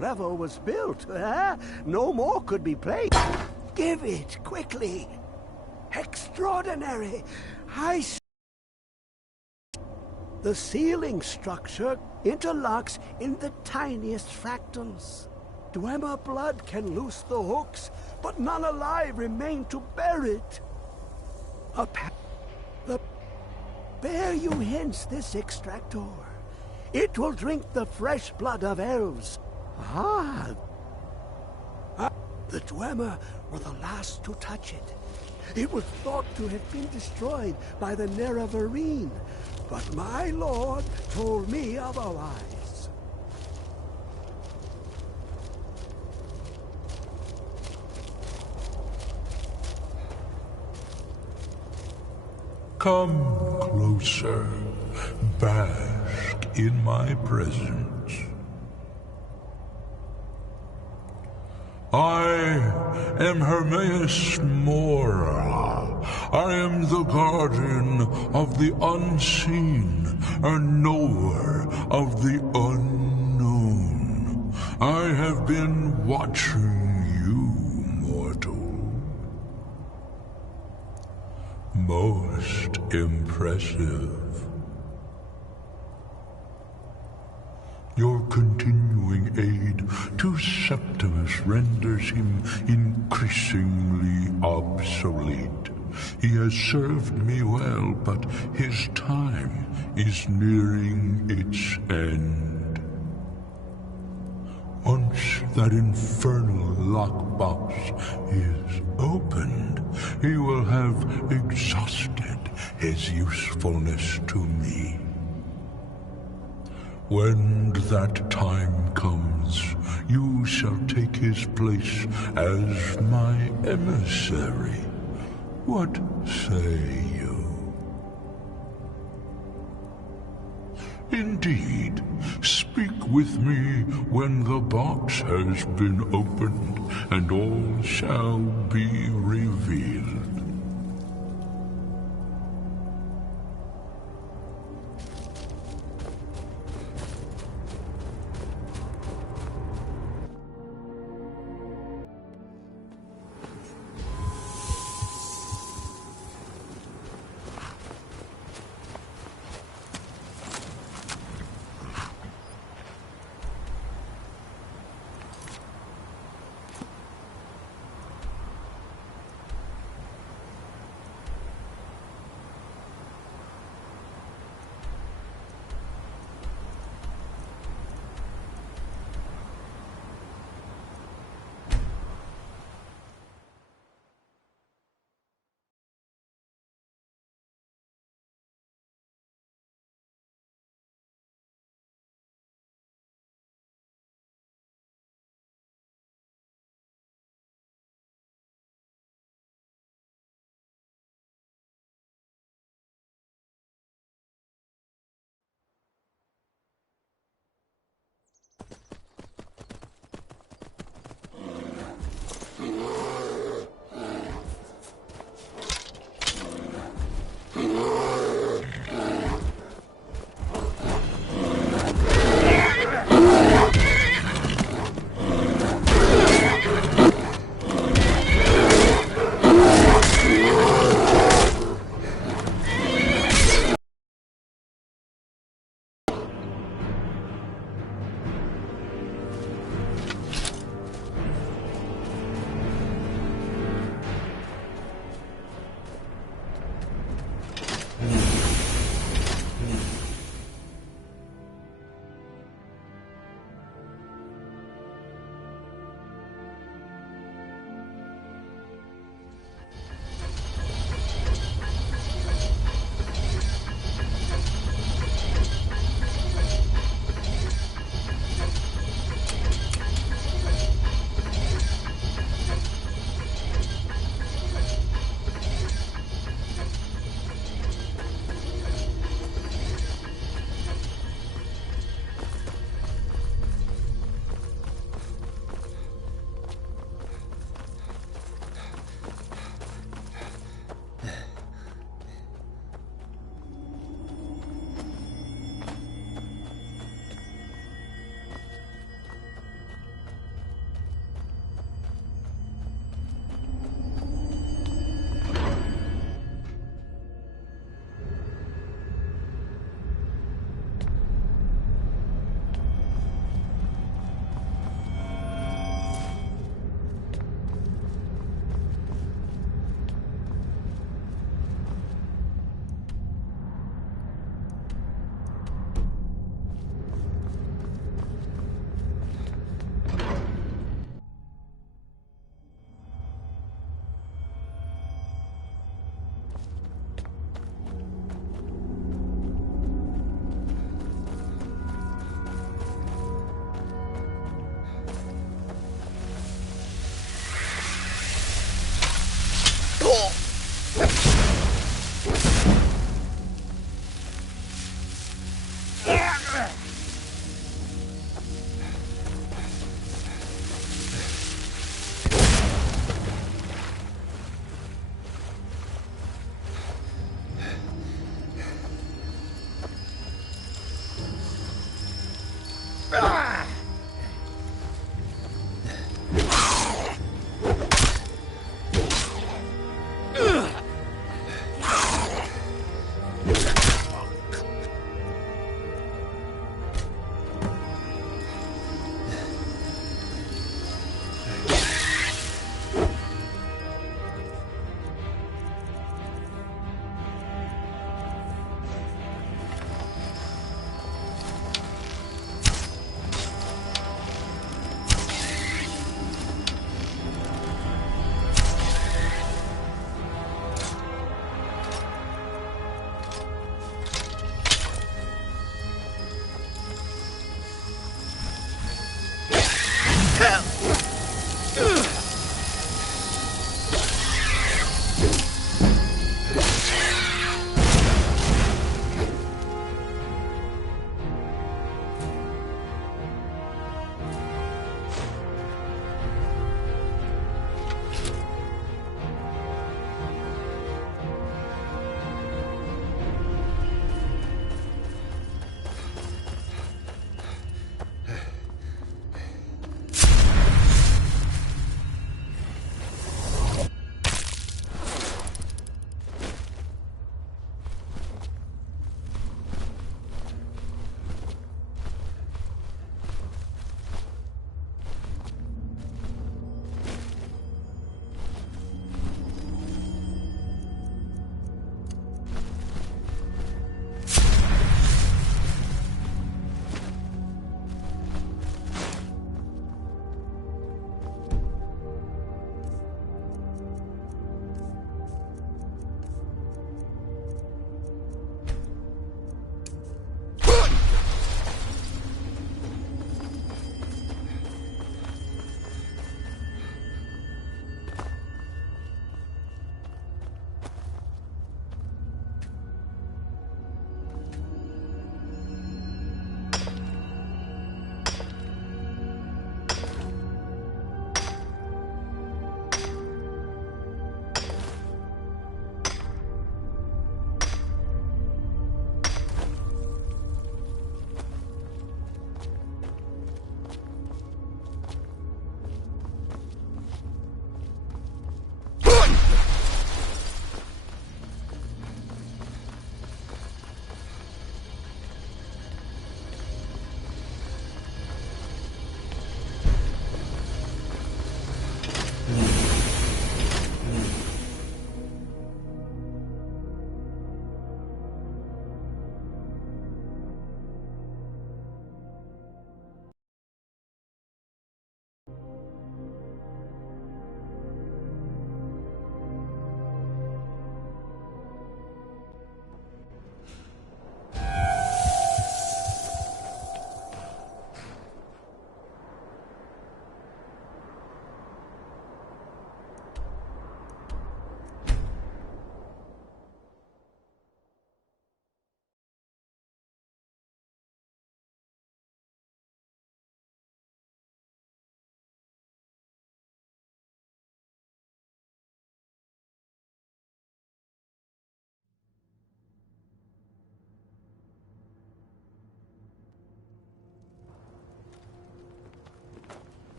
level was built. No more could be played. Give it, quickly. Extraordinary. The ceiling structure interlocks in the tiniest fractals. Dwemer blood can loose the hooks, but none alive remain to bear it. Bear you hence this extractor. It will drink the fresh blood of elves. The Dwemer were the last to touch it. It was thought to have been destroyed by the Nerevarine, but my lord told me otherwise. Come closer, bask in my presence. I am Hermaeus Mora. I am the guardian of the unseen, a knower of the unknown. I have been watching you, mortal. Most impressive. Your continuing aid to Septimus renders him increasingly obsolete. He has served me well, but his time is nearing its end. Once that infernal lockbox is opened, he will have exhausted his usefulness to me. When that time comes, you shall take his place as my emissary. What say you? Indeed, speak with me when the box has been opened, and all shall be revealed.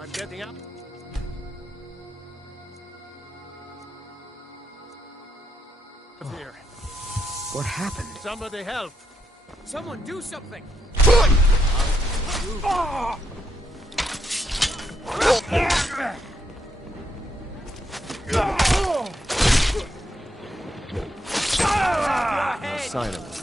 I'm getting up. Here. What happened? Somebody help! Someone do something! Silence.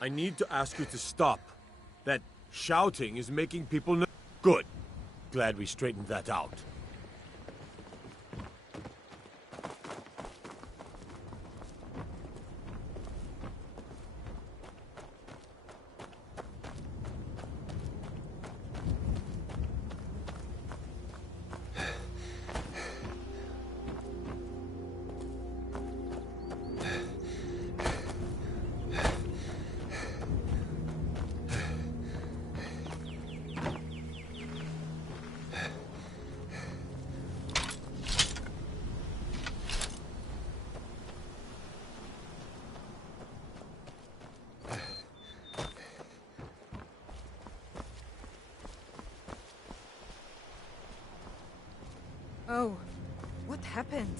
I need to ask you to stop. That shouting is making people Good. Glad we straightened that out. Oh, what happened?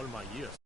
all my years.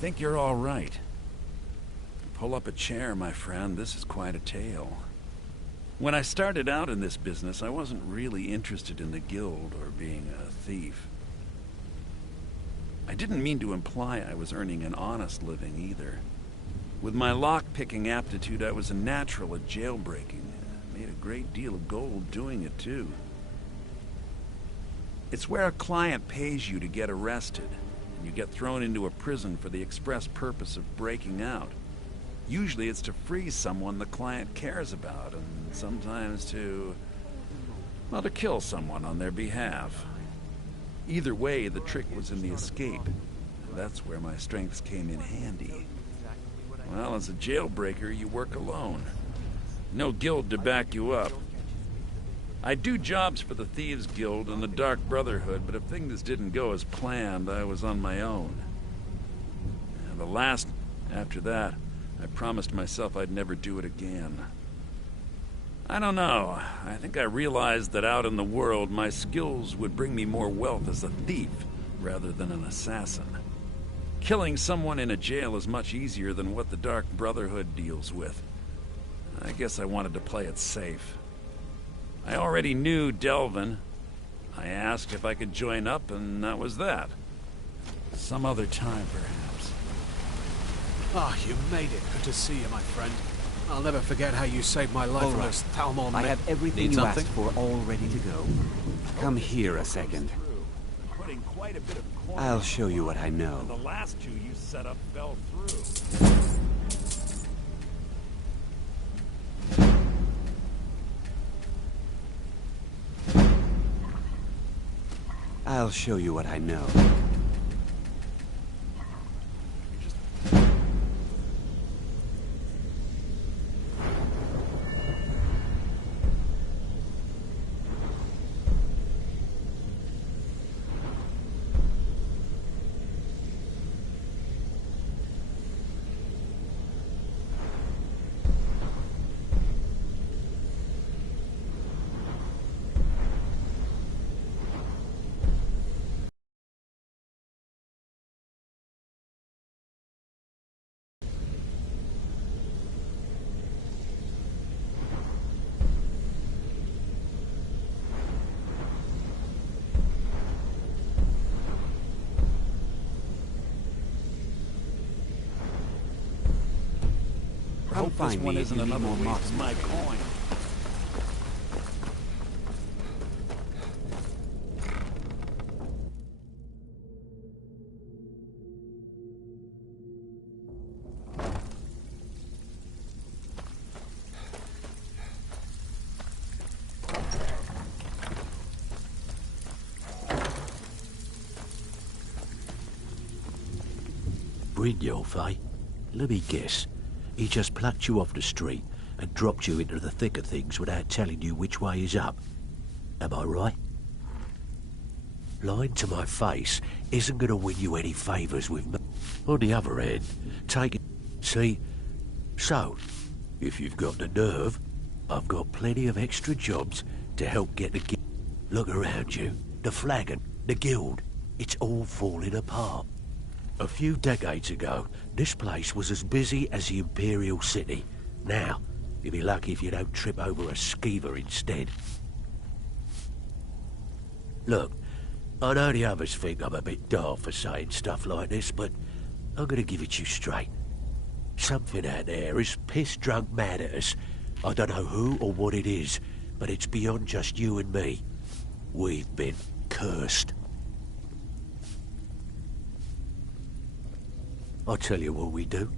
think you're all right. Pull up a chair, my friend. This is quite a tale. When I started out in this business, I wasn't really interested in the guild or being a thief. I didn't mean to imply I was earning an honest living either. With my lock-picking aptitude, I was a natural at jailbreaking. I made a great deal of gold doing it, too. It's where a client pays you to get arrested, and you get thrown into a prison for the express purpose of breaking out. Usually it's to free someone the client cares about, and sometimes to kill someone on their behalf. Either way, the trick was in the escape. That's where my strengths came in handy. Well, as a jailbreaker, you work alone. No guild to back you up. I do jobs for the Thieves Guild and the Dark Brotherhood, but if things didn't go as planned, I was on my own. And after that, I promised myself I'd never do it again. I don't know. I think I realized that out in the world, my skills would bring me more wealth as a thief rather than an assassin. Killing someone in a jail is much easier than what the Dark Brotherhood deals with. I guess I wanted to play it safe. I already knew Delvin. I asked if I could join up, and that was that. Some other time, perhaps. Ah, you made it. Good to see you, my friend. I'll never forget how you saved my life from those Thalmor men. I have everything you asked for all ready to go. Come here a second. I'll show you what I know. The last two you set up fell through. I'll show you what I know. Hope this one isn't another waste of my coin. Brynjolf, eh? Let me guess. He just plucked you off the street and dropped you into the thick of things without telling you which way is up. Am I right? Lying to my face isn't going to win you any favours with me. On the other hand, take it... See? So, if you've got the nerve, I've got plenty of extra jobs to help get the guild. Look around you. The flagon, the guild, it's all falling apart. A few decades ago, this place was as busy as the Imperial City. Now, you'll be lucky if you don't trip over a skeever instead. Look, I know the others think I'm a bit daft for saying stuff like this, but I'm gonna give it you straight. Something out there is piss-drunk mad at us. I don't know who or what it is, but it's beyond just you and me. We've been cursed. I'll tell you what we do.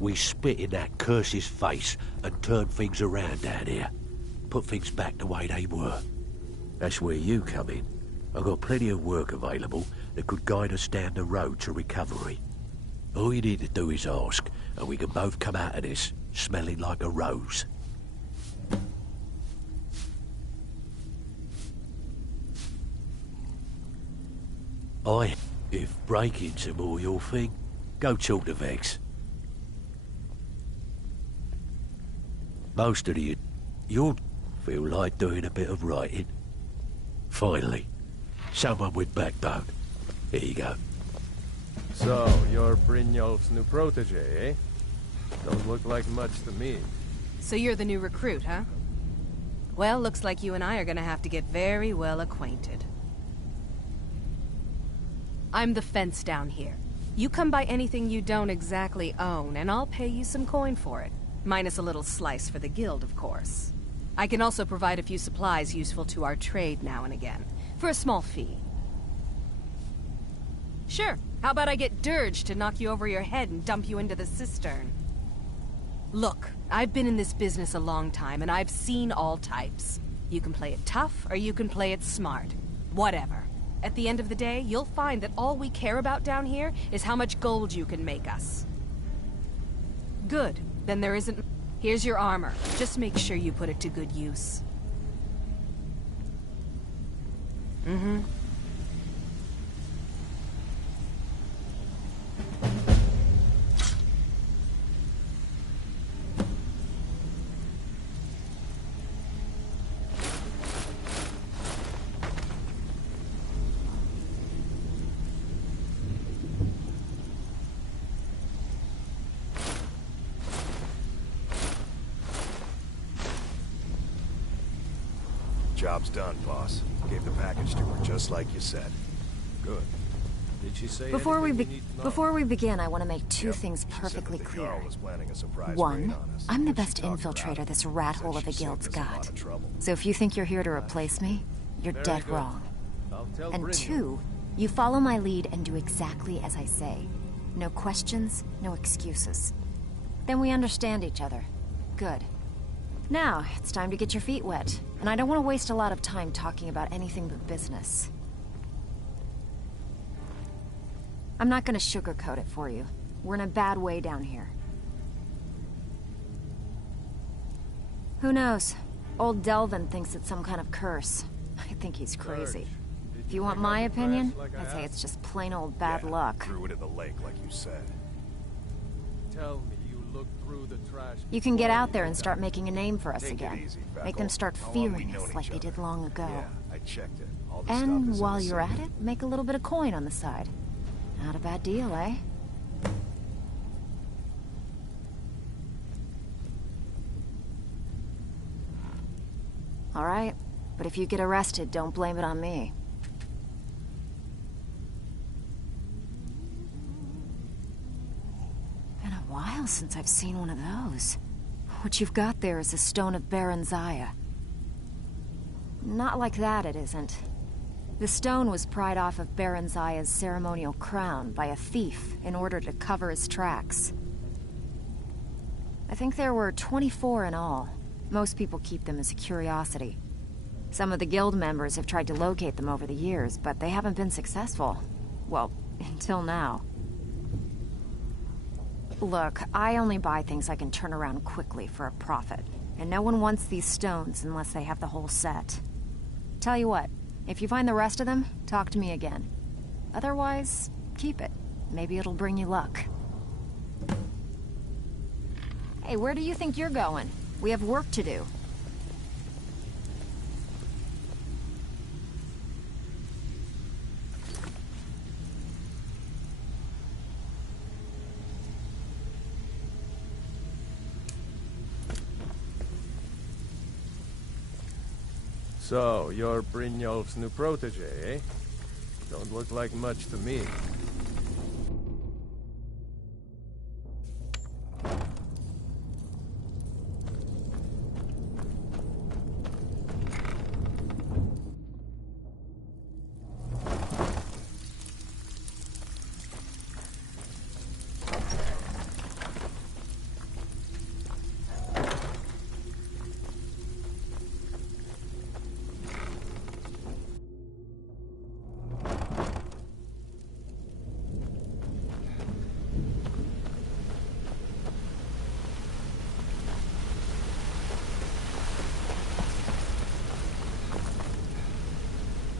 We spit in that curse's face and turn things around down here. Put things back the way they were. That's where you come in. I've got plenty of work available that could guide us down the road to recovery. All you need to do is ask, and we can both come out of this smelling like a rose. If breaking's more your thing, go talk to Vex. Most of you'll feel like doing a bit of writing. Finally, someone with backbone. Here you go. So, you're Brynjolf's new protege, eh? Don't look like much to me. So you're the new recruit, huh? Well, looks like you and I are gonna have to get very well acquainted. I'm the fence down here. You come by anything you don't exactly own, and I'll pay you some coin for it. Minus a little slice for the guild, of course. I can also provide a few supplies useful to our trade now and again, for a small fee. Sure, how about I get Dirge to knock you over your head and dump you into the cistern? Look, I've been in this business a long time, and I've seen all types. You can play it tough, or you can play it smart. Whatever. At the end of the day, you'll find that all we care about down here is how much gold you can make us. Good. Then there isn't... Here's your armor. Just make sure you put it to good use. Mm-hmm. Job's done, boss. Gave the package to her, just like you said. Good. Did she say Before we anything begin, I want to make two things perfectly clear. One, I'm the best infiltrator this rat hole of a guild's got. So if you think you're here to replace me, you're dead wrong. And two, you follow my lead and do exactly as I say. No questions, no excuses. Then we understand each other. Good. Now, it's time to get your feet wet. And I don't want to waste a lot of time talking about anything but business. I'm not gonna sugarcoat it for you. We're in a bad way down here. Who knows? Old Delvin thinks it's some kind of curse. I think he's crazy. If you want my opinion, I'd say it's just plain old bad luck. Threw it in the lake, like you said. Tell me you looked through the trash. You can get out there and start making a name for us Take it again. easy, Make them Feckle. start How long we fearing known us like each they did other? long ago. Yeah, I checked it. All the stuff And is in while the you're safe. at it, make a little bit of coin on the side. Not a bad deal, eh? All right, but if you get arrested, don't blame it on me. Been a while since I've seen one of those. What you've got there is a stone of Baron Zaya. Not like that, it isn't. The stone was pried off of Baron Zaya's ceremonial crown by a thief in order to cover his tracks. I think there were 24 in all. Most people keep them as a curiosity. Some of the guild members have tried to locate them over the years, but they haven't been successful. Well, until now. Look, I only buy things I can turn around quickly for a profit, and no one wants these stones unless they have the whole set. Tell you what, if you find the rest of them, talk to me again. Otherwise, keep it. Maybe it'll bring you luck. Hey, where do you think you're going? We have work to do. So, you're Brynjolf's new protege, eh? Don't look like much to me.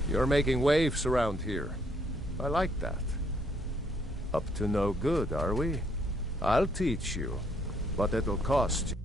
You're making waves around here. I like that. Up to no good, are we? I'll teach you, but it'll cost you.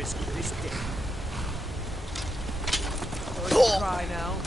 risk for this dick. Try now.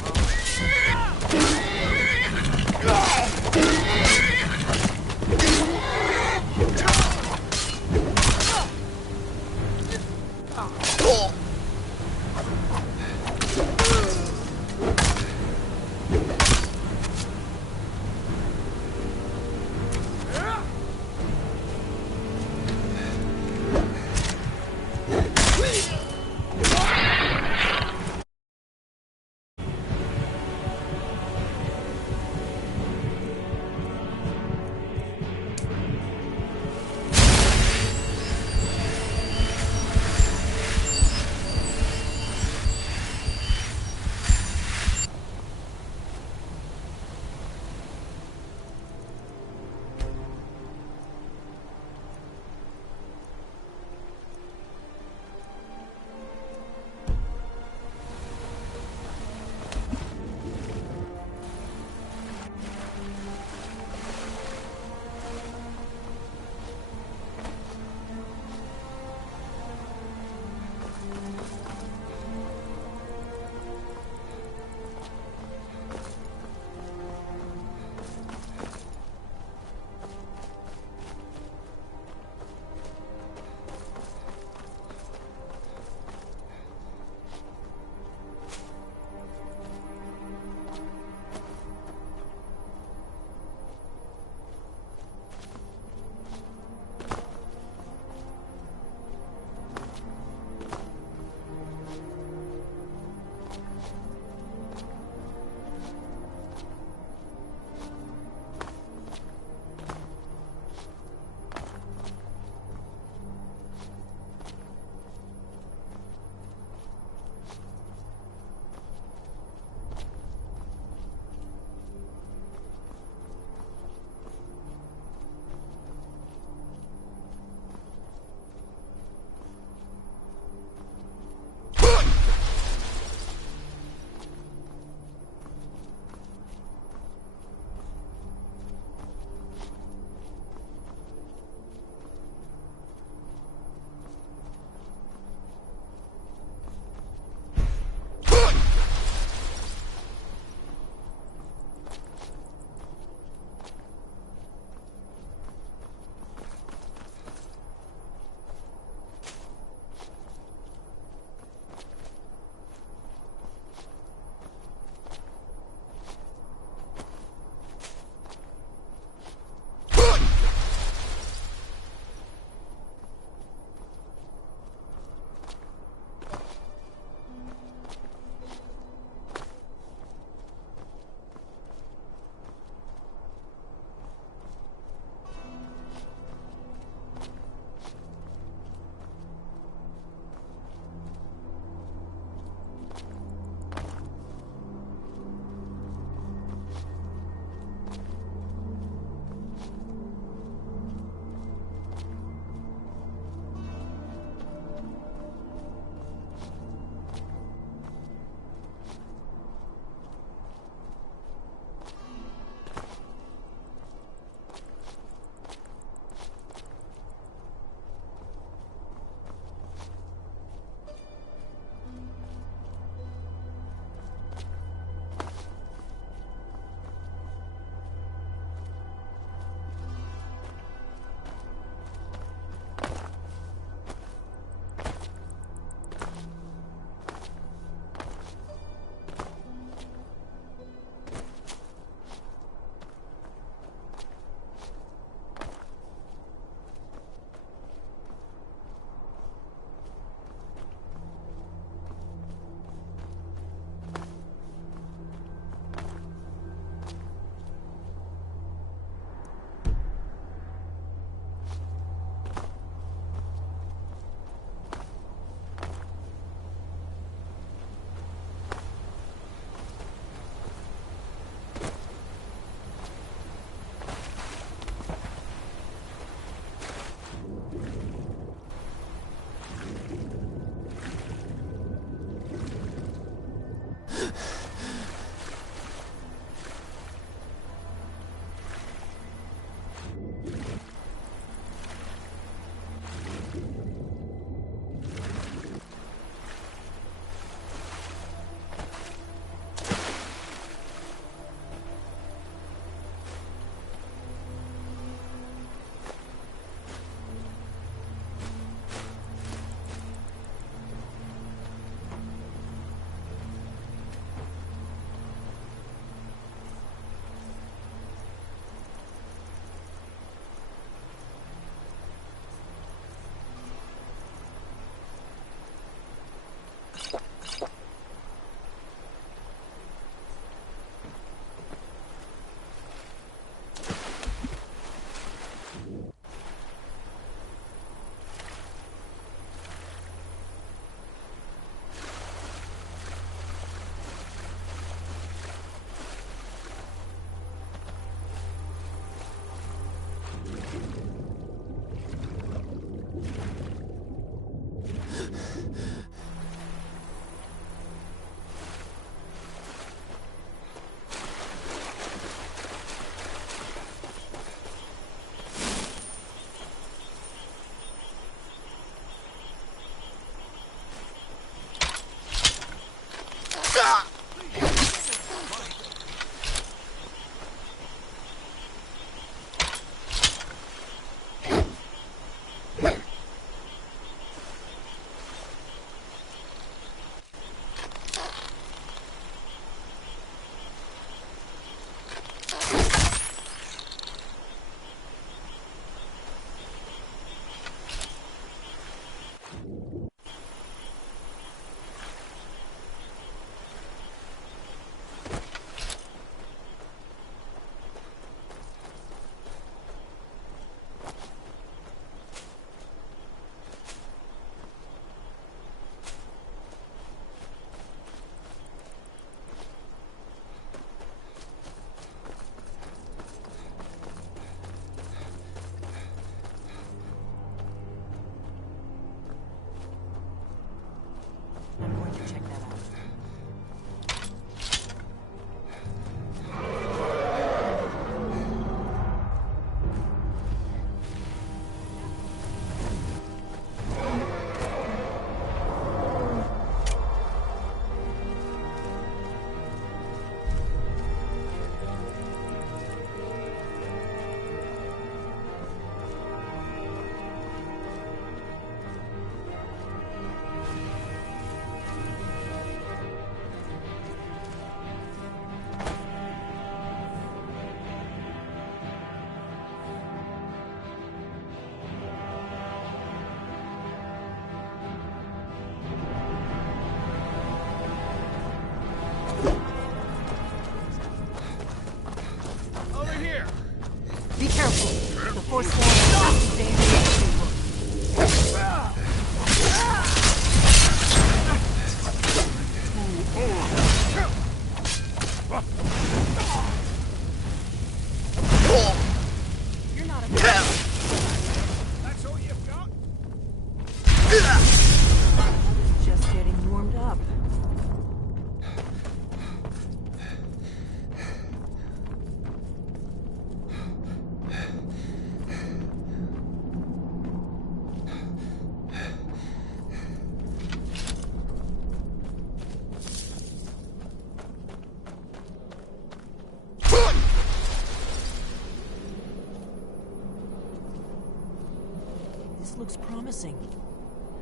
This looks promising.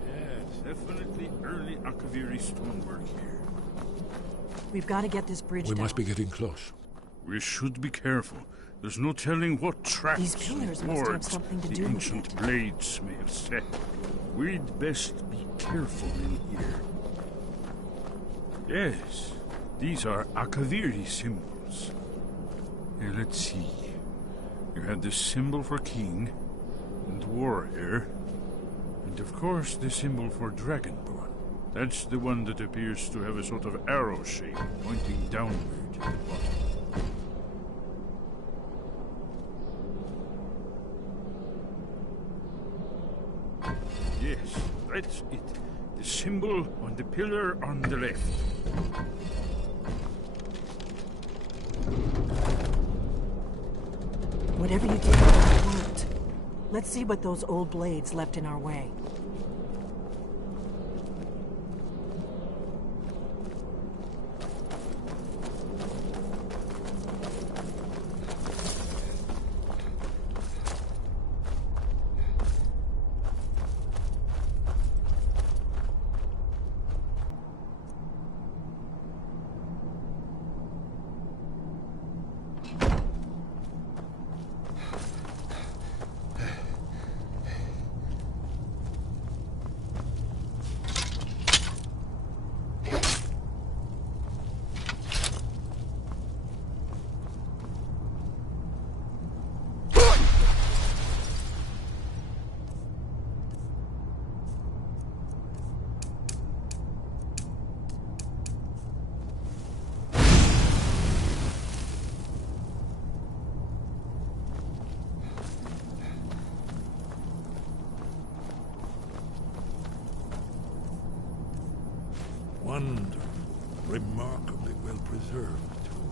Yes, definitely early Akaviri stonework here. We've got to get this bridge We down. must be getting close. We should be careful. There's no telling what traps These pillars and must have wards something to the do with ancient it. blades may have set. We'd best be careful in here. Yes, these are Akaviri symbols. Here, let's see. You had this symbol for king and warrior, and of course the symbol for dragonborn. That's the one that appears to have a sort of arrow shape pointing downward at the bottom. Yes, that's it. The symbol on the pillar on the left. Whatever you did, it worked. Let's see what those old blades left in our way. Wonderful. Remarkably well preserved, too.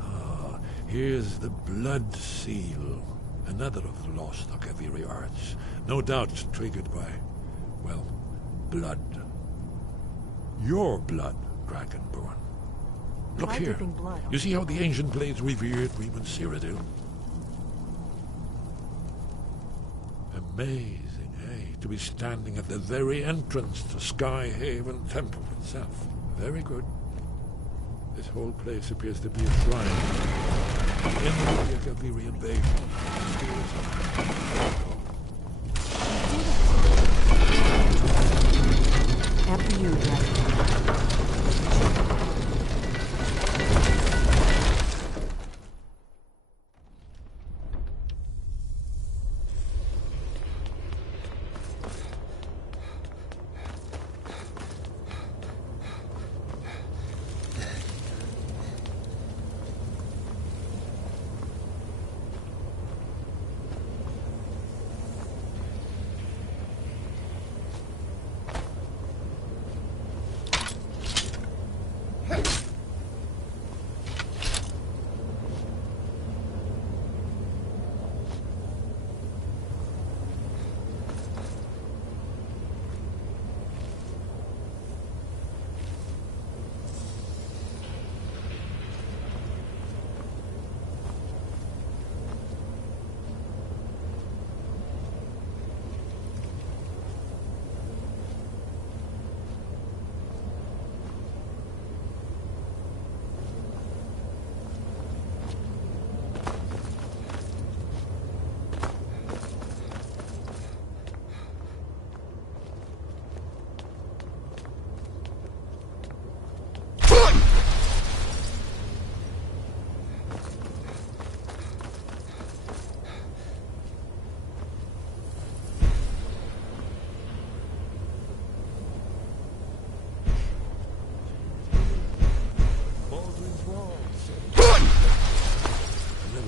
Ah, here's the blood seal. Another of the lost Akaviri arts. No doubt triggered by, well, blood. Your blood, Dragonborn. Look Try here. dripping blood on You see how the ancient blades revered even Cyrodiil? Amazing, eh? To be standing at the very entrance to Skyhaven Temple itself. Very good. This whole place appears to be a shrine. In the Akaviri invasion. After you, Dragon.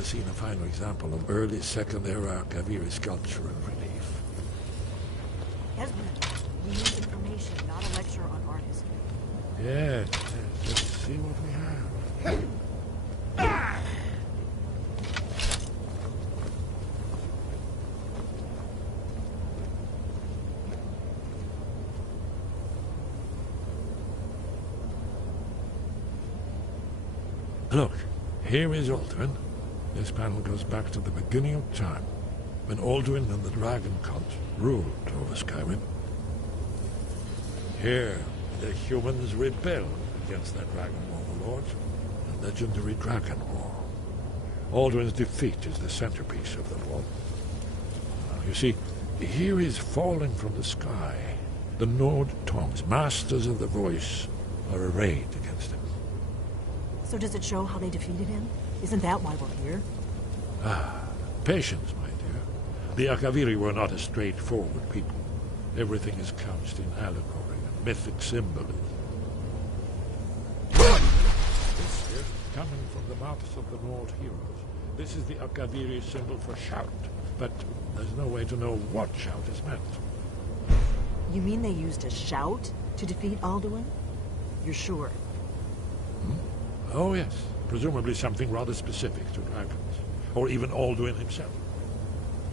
Seen a finer example of early Second Era Akaviri sculpture and relief. Esmond, we need information, not a lecture on artistry. Yes, let's see what we have. Look, here is Alduin. This panel goes back to the beginning of time, when Alduin and the Dragon Cult ruled over Skyrim. Here, the humans rebelled against their dragon overlords, the legendary Dragon War. Alduin's defeat is the centerpiece of the war. You see, here is falling from the sky. The Nord Tongs, masters of the voice, are arrayed against him. So does it show how they defeated him? Isn't that why we're here? Ah, patience, my dear. The Akaviri were not a straightforward people. Everything is couched in allegory and mythic symbolism. This here, coming from the mouths of the Nord heroes, this is the Akaviri symbol for shout, but there's no way to know what shout is meant. You mean they used a shout to defeat Alduin? You're sure? Oh, yes. Presumably something rather specific to dragons, or even Alduin himself.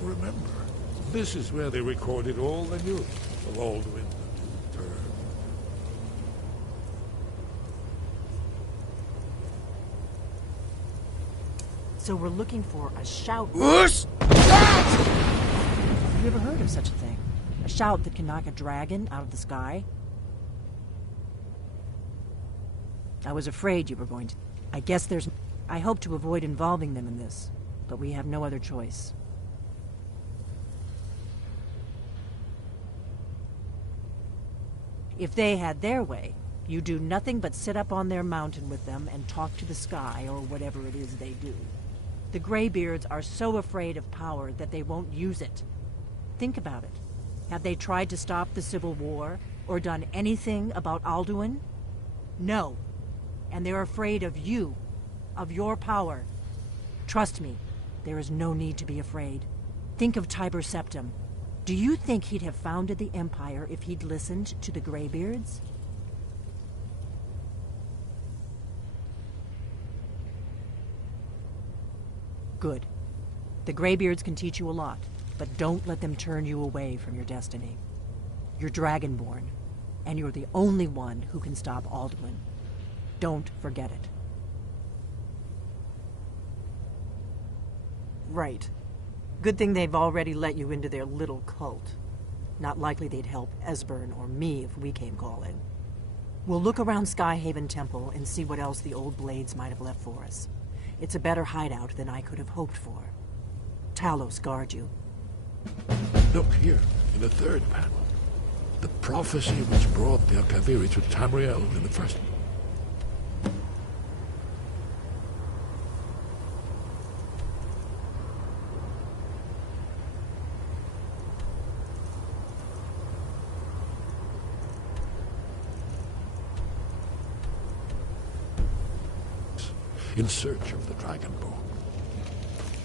Remember, this is where they recorded all the news of Alduin and his turn. So we're looking for a shout. Have you ever heard of such a thing? A shout that can knock a dragon out of the sky? I was afraid you were going to. I guess there's... I hope to avoid involving them in this, but we have no other choice. If they had their way, you do nothing but sit up on their mountain with them and talk to the sky, or whatever it is they do. The Greybeards are so afraid of power that they won't use it. Think about it. Have they tried to stop the Civil War, or done anything about Alduin? No. And they're afraid of you, of your power. Trust me, there is no need to be afraid. Think of Tiber Septim. Do you think he'd have founded the Empire if he'd listened to the Greybeards? Good. The Greybeards can teach you a lot, but don't let them turn you away from your destiny. You're Dragonborn, and you're the only one who can stop Alduin. Don't forget it. Right. Good thing they've already let you into their little cult. Not likely they'd help Esbern or me if we came calling. We'll look around Skyhaven Temple and see what else the old blades might have left for us. It's a better hideout than I could have hoped for. Talos guard you. Look here, in the third panel. The prophecy which brought the Akaviri to Tamriel in the first... in search of the Dragonborn.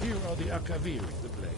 Here are the Akaviri, the blades.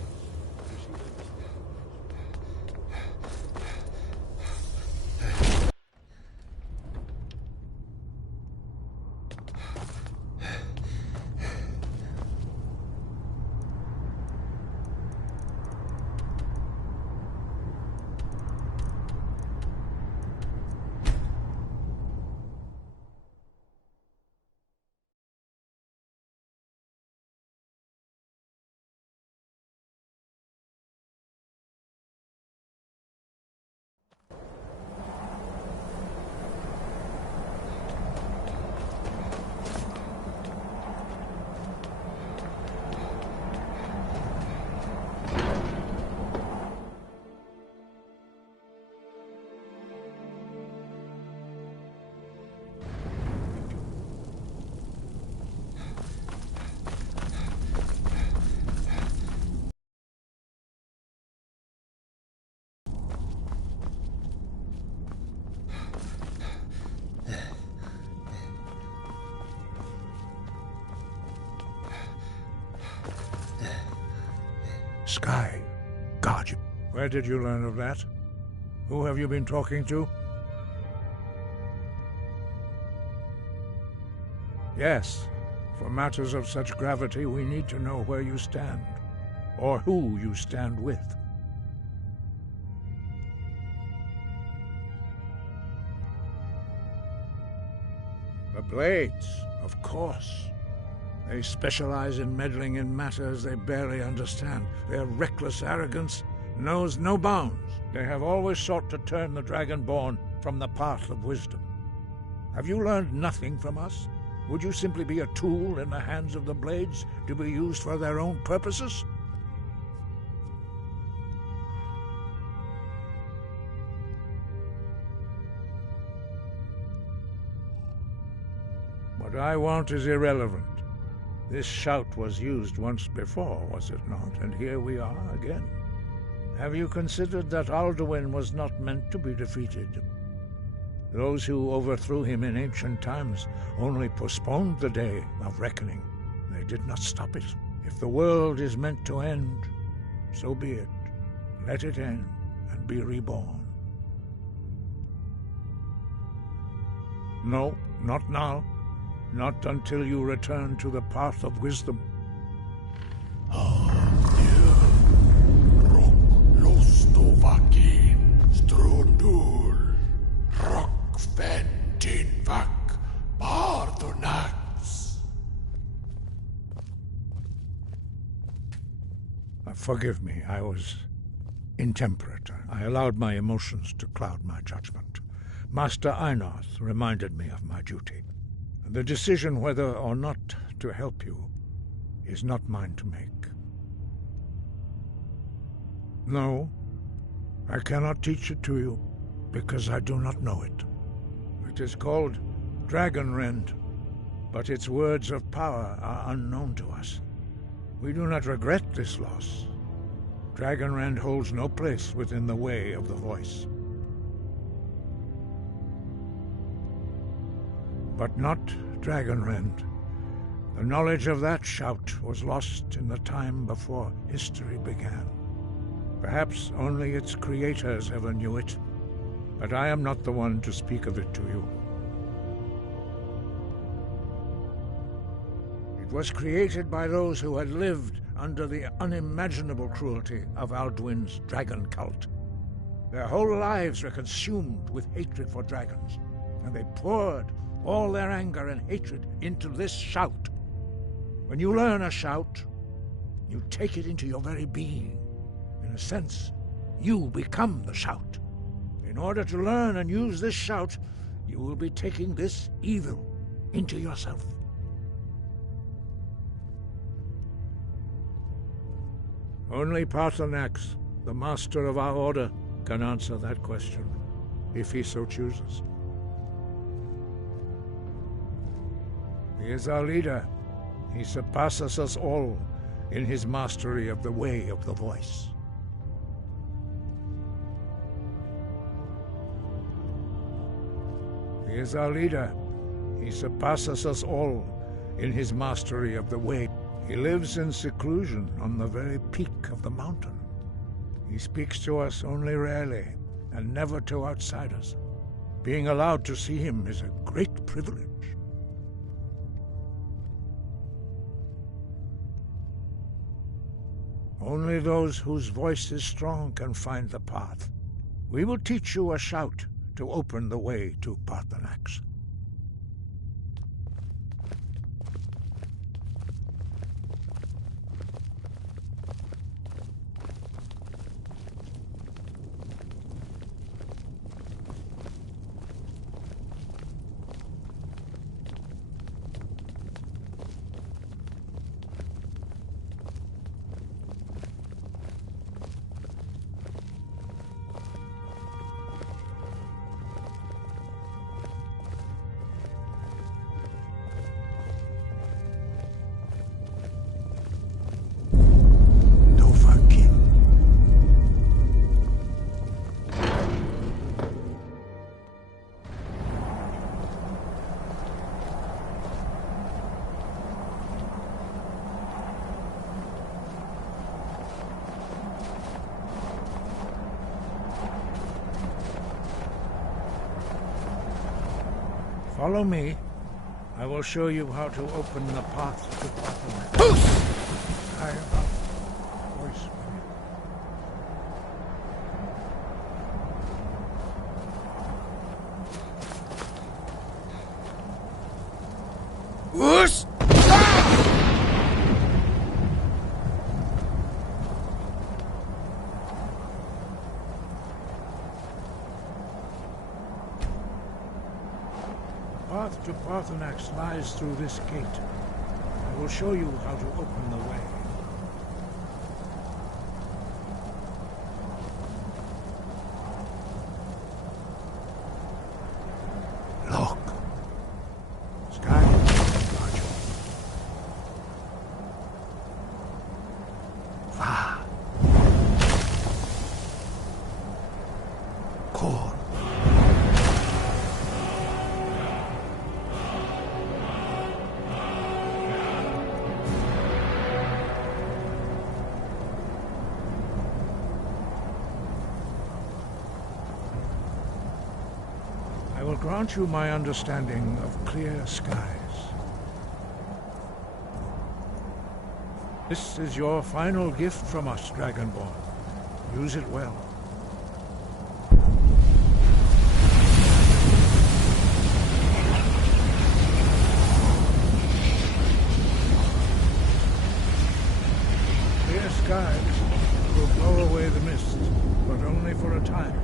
Sky, guard you. Where did you learn of that? Who have you been talking to? Yes, for matters of such gravity, we need to know where you stand, or who you stand with. The blades, of course. They specialize in meddling in matters they barely understand. Their reckless arrogance knows no bounds. They have always sought to turn the Dragonborn from the path of wisdom. Have you learned nothing from us? Would you simply be a tool in the hands of the Blades to be used for their own purposes? What I want is irrelevant. This shout was used once before, was it not? And here we are again. Have you considered that Alduin was not meant to be defeated? Those who overthrew him in ancient times only postponed the day of reckoning. They did not stop it. If the world is meant to end, so be it. Let it end and be reborn. No, not now. Not until you return to the path of wisdom. Forgive me, I was intemperate. I allowed my emotions to cloud my judgment. Master Einarth reminded me of my duty. The decision whether or not to help you is not mine to make. No, I cannot teach it to you, because I do not know it. It is called Dragonrend, but its words of power are unknown to us. We do not regret this loss. Dragonrend holds no place within the way of the voice. But not Dragonrend. The knowledge of that shout was lost in the time before history began. Perhaps only its creators ever knew it, but I am not the one to speak of it to you. It was created by those who had lived under the unimaginable cruelty of Alduin's dragon cult. Their whole lives were consumed with hatred for dragons, and they poured all their anger and hatred into this shout. When you learn a shout, you take it into your very being. In a sense, you become the shout. In order to learn and use this shout, you will be taking this evil into yourself. Only Paarthurnax, the master of our order, can answer that question, if he so chooses. He is our leader. He surpasses us all in his mastery of the way of the voice. He is our leader. He surpasses us all in his mastery of the way. He lives in seclusion on the very peak of the mountain. He speaks to us only rarely, and never to outsiders. Being allowed to see him is a great privilege. Only those whose voice is strong can find the path. We will teach you a shout to open the way to Paarthurnax. Follow me. I will show you how to open the path to Paarthurnax. I have a voice with you. Whoosh! Ah! path to Parthenax lies through this gate. I will show you how to open the way. Look. Skyrim, Archer. Va. Kor. I will grant you my understanding of clear skies. This is your final gift from us, Dragonborn. Use it well. Clear skies will blow away the mist, but only for a time.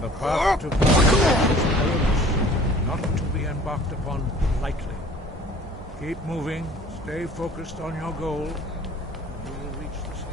The path to Parthenax is perilous, not to be embarked upon lightly. Keep moving, stay focused on your goal, and you will reach the city.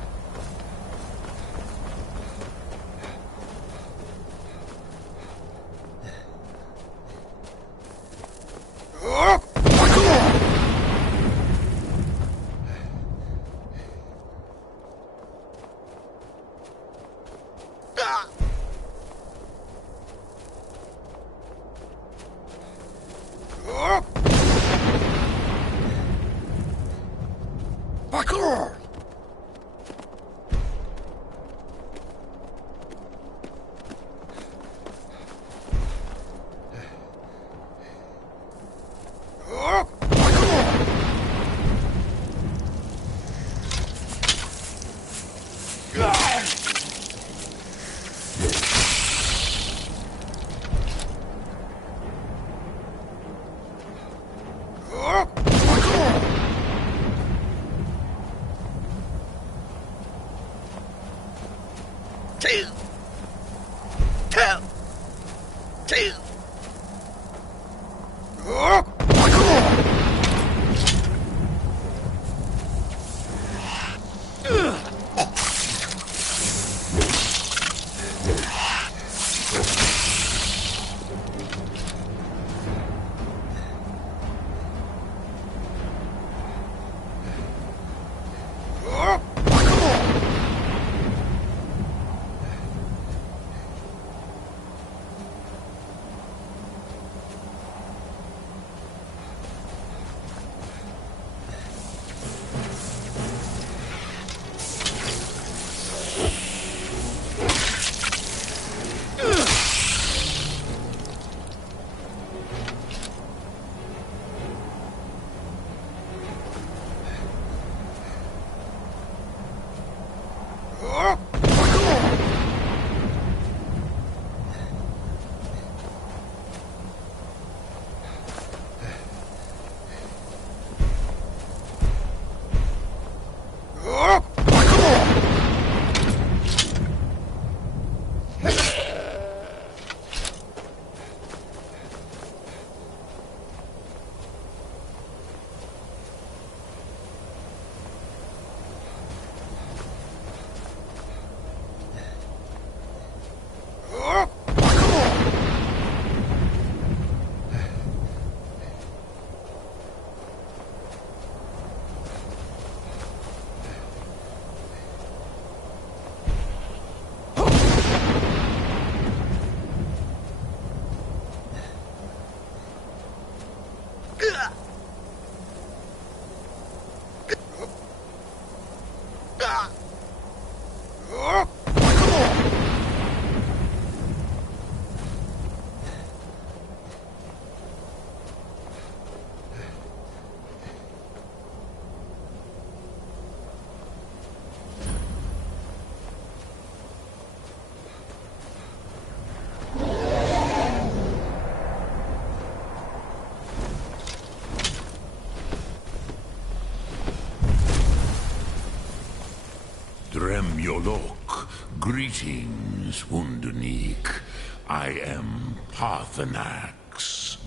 Drem Yolok, greetings, Wunderneek. I am Parthenax.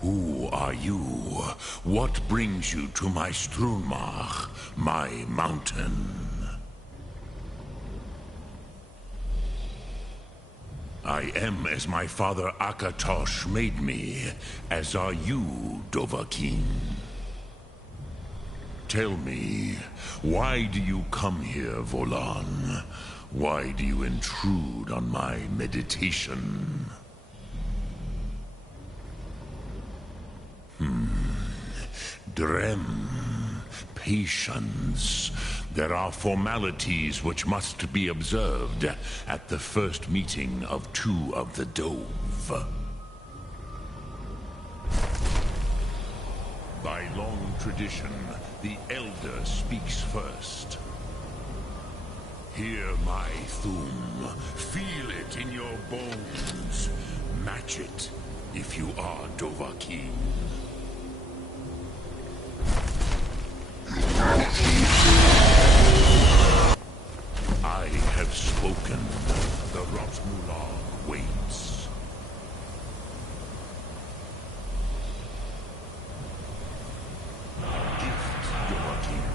Who are you? What brings you to my Strunmach, my mountain? I am as my father Akatosh made me, as are you, Dovahkiin. Tell me, why do you come here, Volan? Why do you intrude on my meditation? Drem, patience. There are formalities which must be observed at the first meeting of two of the Dove. By long tradition, the Elder speaks first. Hear my Thum. Feel it in your bones. Match it if you are Dovahkiin. I have spoken. The Rotmulag waits. Gift Dovahkiin.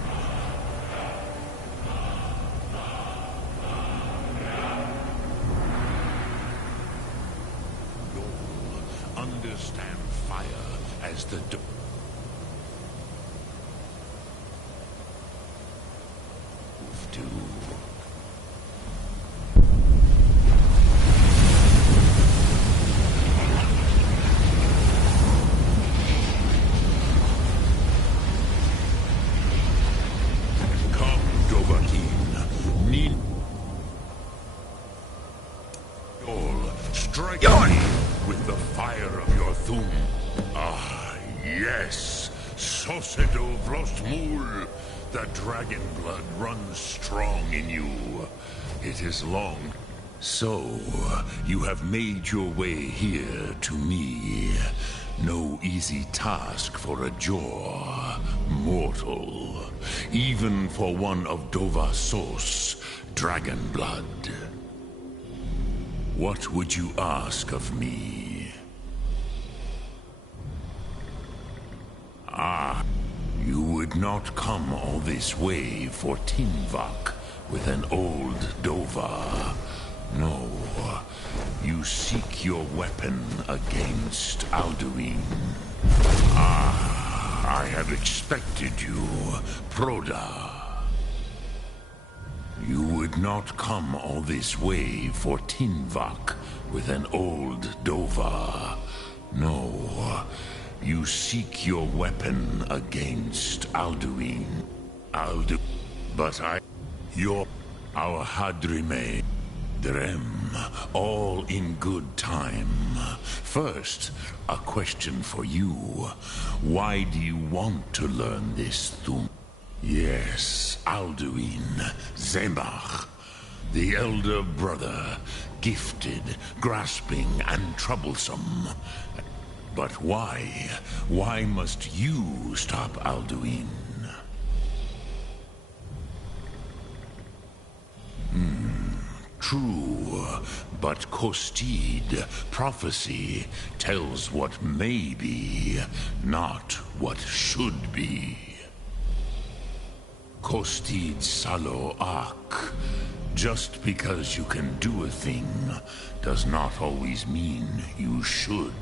You'll understand fire as the do. Come, Dovahkiin. Need all strike me with the fire of your Thum. Ah, yes. Sosedo Vrostmul. The dragon blood runs strong in you. It is long. So, you have made your way here to me. No easy task for a Jor, mortal. Even for one of Dovahsos, dragon blood. What would you ask of me? Ah. You would not come all this way for Tinvak with an old Dova. No, you seek your weapon against Alduin. Ah, I have expected you, Proda. You would not come all this way for Tinvak with an old Dova. No, you seek your weapon against Alduin. But our Hadrime, Drem, all in good time. First, a question for you. Why do you want to learn this Thum? Yes, Alduin, Zemach, the elder brother, gifted, grasping, and troublesome. But why? Why must you stop Alduin? True, but Kostid, prophecy, tells what may be, not what should be. Kostid Salo Ak. Just because you can do a thing does not always mean you should.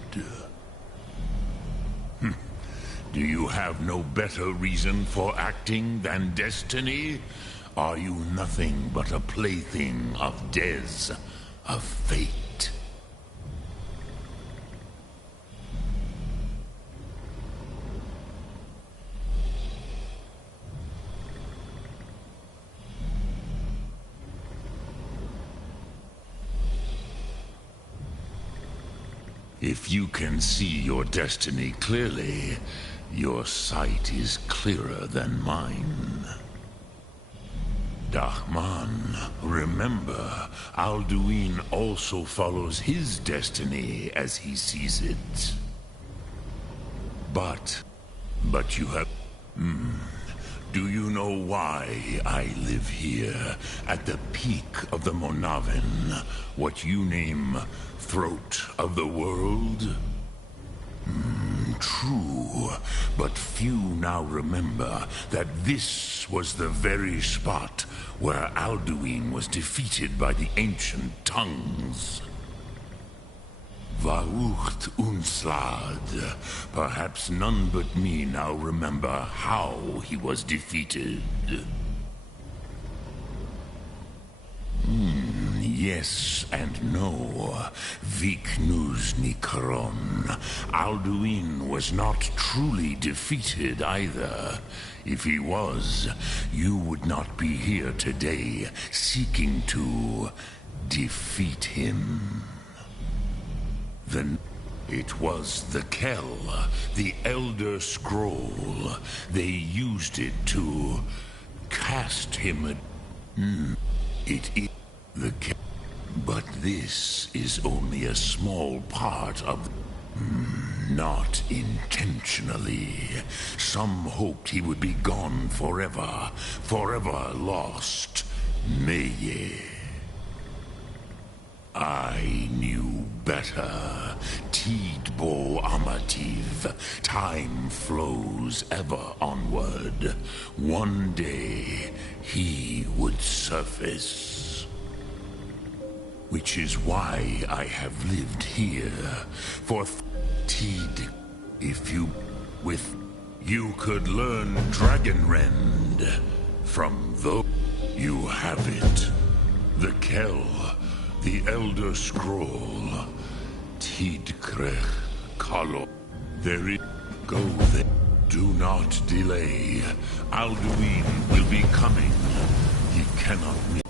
Do you have no better reason for acting than destiny? Are you nothing but a plaything of Des, of fate? If you can see your destiny clearly, your sight is clearer than mine. Dahman, remember, Alduin also follows his destiny as he sees it. But you have... Do you know why I live here, at the peak of the Monavin, what you name Throat of the World? True, but few now remember that this was the very spot where Alduin was defeated by the ancient tongues. Vaucht Unslad. Perhaps none but me now remember how he was defeated. Yes and no. Viknus Nikaron. Alduin was not truly defeated either. If he was, you would not be here today seeking to defeat him. Then it was the Kell, the Elder Scroll. They used it to cast him. It is the Kell. But this is only a small part of... Not intentionally. Some hoped he would be gone forever. Forever lost. Meye. I knew better. Tidbo Amativ. Time flows ever onward. One day, he would surface. Which is why I have lived here. For Tid, if you... You could learn Dragonrend. From those... You have it. The Kell. The Elder Scroll. Tidkrech Kalo. There is... Go there. Do not delay. Alduin will be coming. He cannot meet.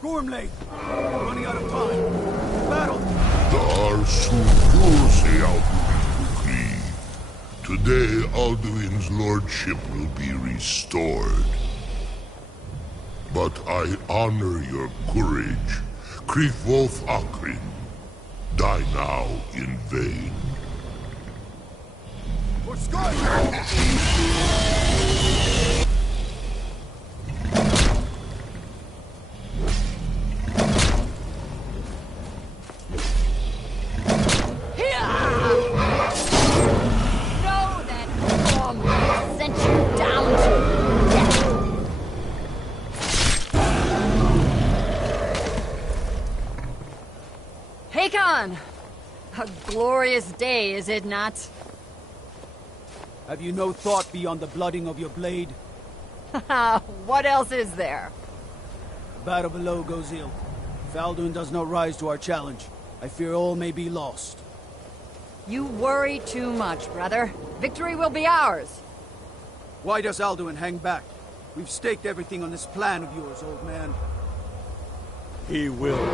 Gormley! Running out of time! Battle! Dar Sukursi Alduin quickly. Today Alduin's lordship will be restored. But I honor your courage. Krifwolf Akrin. Die now in vain. For Skyrim! A glorious day, is it not? Have you no thought beyond the blooding of your blade? What else is there? The battle below goes ill. If Alduin does not rise to our challenge, I fear all may be lost. You worry too much, brother. Victory will be ours. Why does Alduin hang back? We've staked everything on this plan of yours, old man. He will.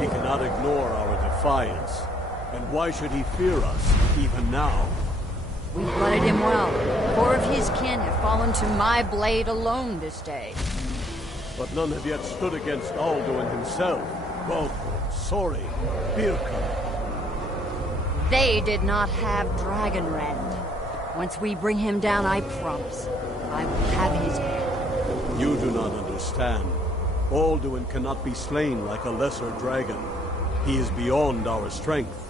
He cannot ignore our defiance. And why should he fear us, even now? We blooded him well. 4 of his kin have fallen to my blade alone this day. But none have yet stood against Alduin himself. Balkor, Sori, Birka. They did not have Dragonrend. Once we bring him down, I promise, I will have his head. You do not understand. Alduin cannot be slain like a lesser dragon. He is beyond our strength.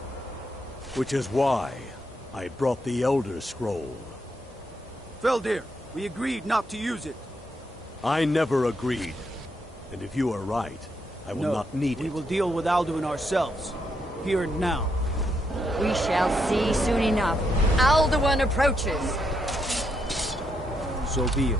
Which is why I brought the Elder Scroll. Feldir, we agreed not to use it. I never agreed. And if you are right, I will not need it. We will deal with Alduin ourselves. Here and now. We shall see soon enough. Alduin approaches. So be it.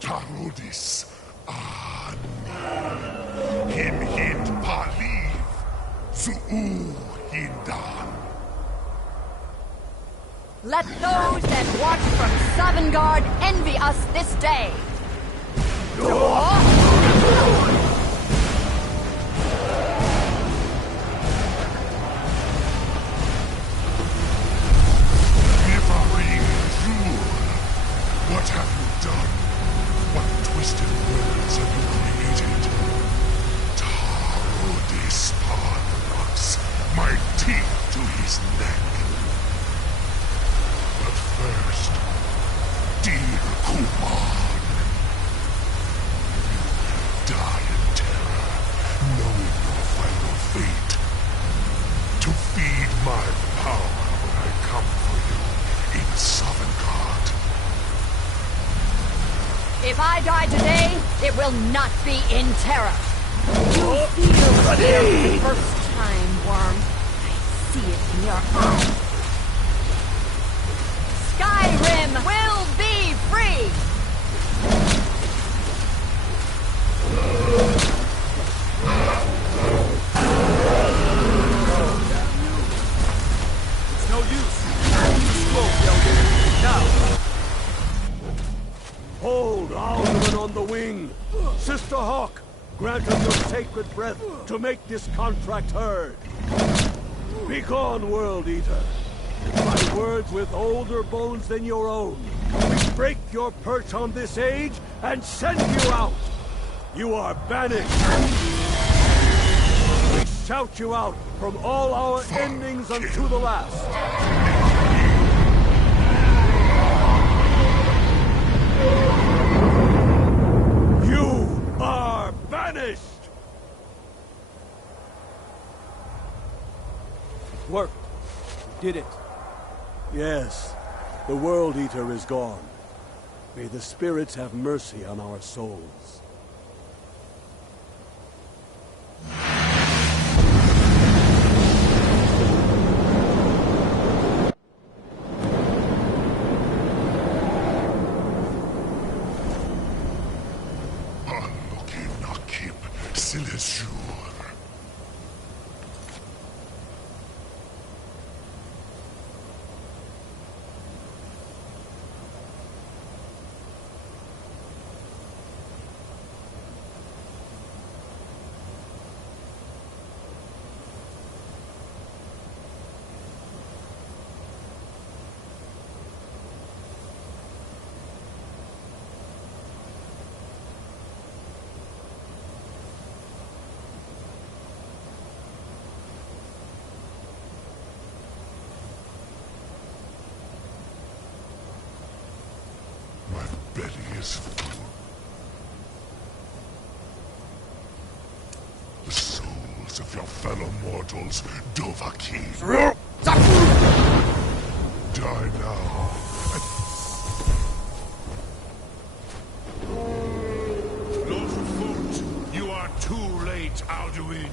Tarudis Him Hind Paliv Zuu Hindan. Let those that watch from Sovngarde envy us this day. What have you done? What twisted words have you created? Tarudis Parnox, my teeth to his neck. But first, dear Kuman, you will die in terror, knowing your final fate. To feed my power when I come for you in Sovngarde. If I die today, it will not be in terror. You feel fear for the first time, Worm. I see it in your eyes. Skyrim will be free! It's no use. Smoke, Elder. Now! Hold Alduin on the wing! Sister Hawk, grant us your sacred breath to make this contract heard. Begone, World Eater. My words with older bones than your own. We break your perch on this age and send you out. You are banished. We shout you out from all our endings unto the last. You are banished! It worked. We did it. Yes, the World Eater is gone. May the spirits have mercy on our souls. belly is full. The souls of your fellow mortals, Dovahkiin. Die now. Lord Foot, you are too late, Alduin.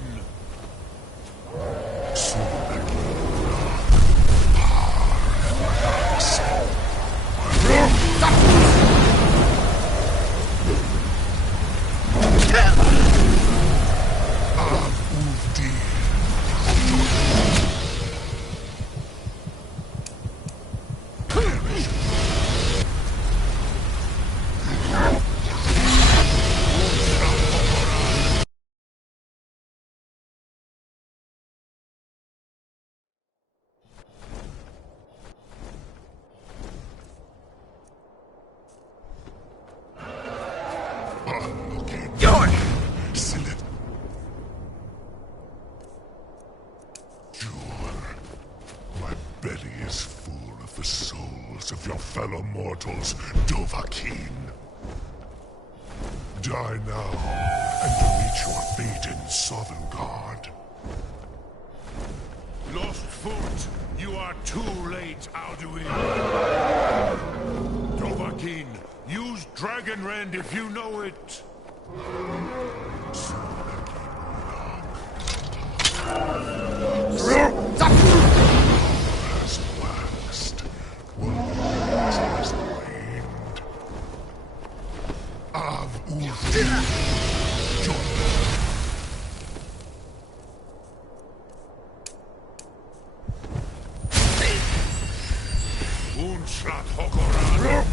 fellow mortals, Dovahkiin. Die now, and meet your fate in Sovngarde. Lost foot, you are too late, Alduin. Dovahkiin, use Dragon Rend if you know it. Has waxed, has waned. Av Unschlag Hokoran.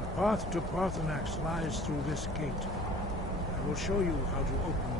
The path to Parthenax lies through this gate. I will show you how to open